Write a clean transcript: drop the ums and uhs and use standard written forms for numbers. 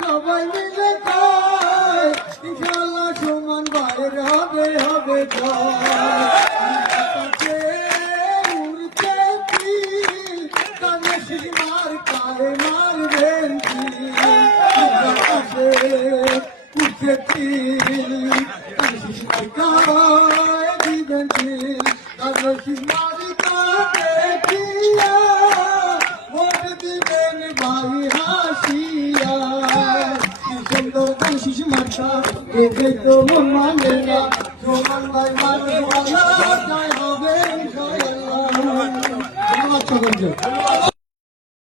সবাই মিলে খায় ইনশাআল্লাহ সমান বাইরে হবে হবে মার কারে মারবেন দিবেন ভাই হাসিয়া শিশু মার্কা এতে তো মন মানে না সমান ভাই মানে হবে ধন্যবাদ সকলকে।